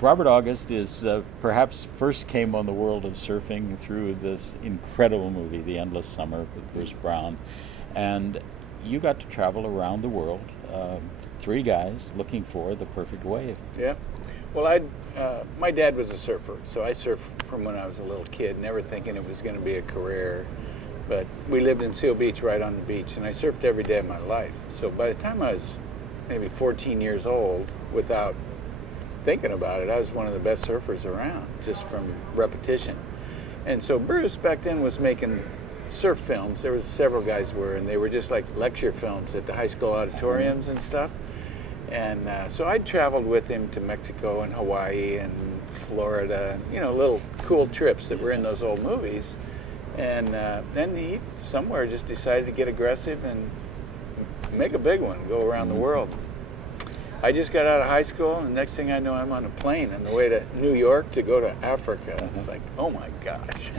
Robert August is perhaps first came on the world of surfing through this incredible movie, The Endless Summer, with Bruce Brown. And you got to travel around the world, three guys looking for the perfect wave. Yeah. Well, my dad was a surfer, so I surfed from when I was a little kid, never thinking it was going to be a career. But we lived in Seal Beach, right on the beach, and I surfed every day of my life. So by the time I was maybe 14 years old, without thinking about it, I was one of the best surfers around, just from repetition. And so Bruce back then was making surf films. There was several guys were, and they were just like lecture films at the high school auditoriums and stuff. And so I traveled with him to Mexico and Hawaii and Florida, little cool trips that were in those old movies. And then he somewhere just decided to get aggressive and make a big one, go around the world. I just got out of high school, and the next thing I know, I'm on a plane on the way to New York to go to Africa. It's like, oh my gosh.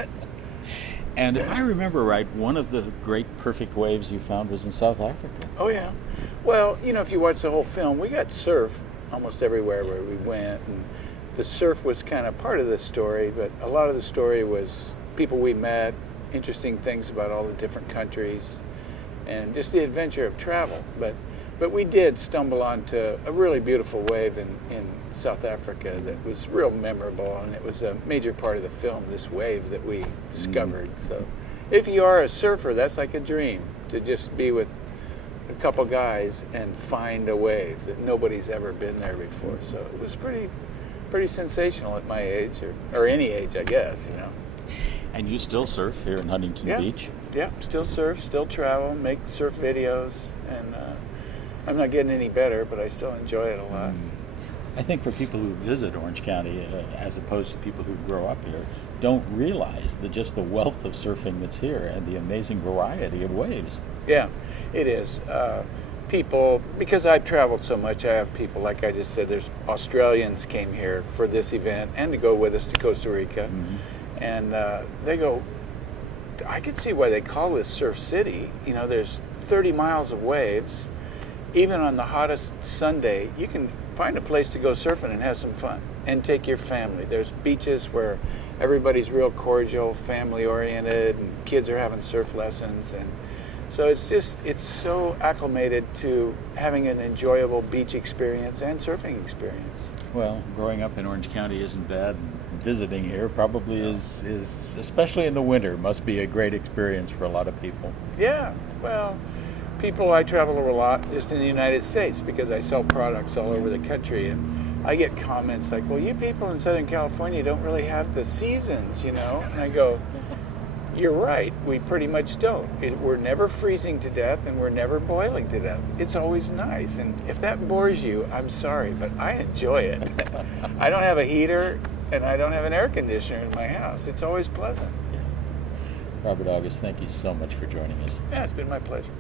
And if I remember right, one of the great perfect waves you found was in South Africa. Oh, yeah. Well, if you watch the whole film, we got surf almost everywhere where we went. And the surf was kind of part of the story, but a lot of the story was people we met, interesting things about all the different countries, and just the adventure of travel. But we did stumble onto a really beautiful wave in South Africa that was real memorable, and it was a major part of the film, this wave that we discovered. So if you are a surfer, that's like a dream, to just be with a couple guys and find a wave that nobody's ever been there before. So it was pretty sensational at my age, or any age, I guess, And you still surf here in Huntington Beach? Yeah, still surf, still travel, make surf videos, and I'm not getting any better, but I still enjoy it a lot. I think for people who visit Orange County, as opposed to people who grow up here, don't realize just the wealth of surfing that's here and the amazing variety of waves. Yeah, it is. People, because I've traveled so much, I have people, like I just said, there's Australians came here for this event and to go with us to Costa Rica. And they go, I can see why they call this Surf City. There's 30 miles of waves. Even on the hottest Sunday, you can find a place to go surfing and have some fun and take your family. There's beaches where everybody's real cordial, family-oriented, and kids are having surf lessons. And so it's so acclimated to having an enjoyable beach experience and surfing experience. Well, growing up in Orange County isn't bad. Visiting here probably is, especially in the winter, must be a great experience for a lot of people. Yeah, well, I travel a lot just in the United States because I sell products all over the country, and I get comments like, well, you people in Southern California don't really have the seasons, And I go, you're right, we pretty much don't. We're never freezing to death and we're never boiling to death. It's always nice, and if that bores you, I'm sorry, but I enjoy it. I don't have a heater and I don't have an air conditioner in my house. It's always pleasant. Robert August, thank you so much for joining us. Yeah, it's been my pleasure.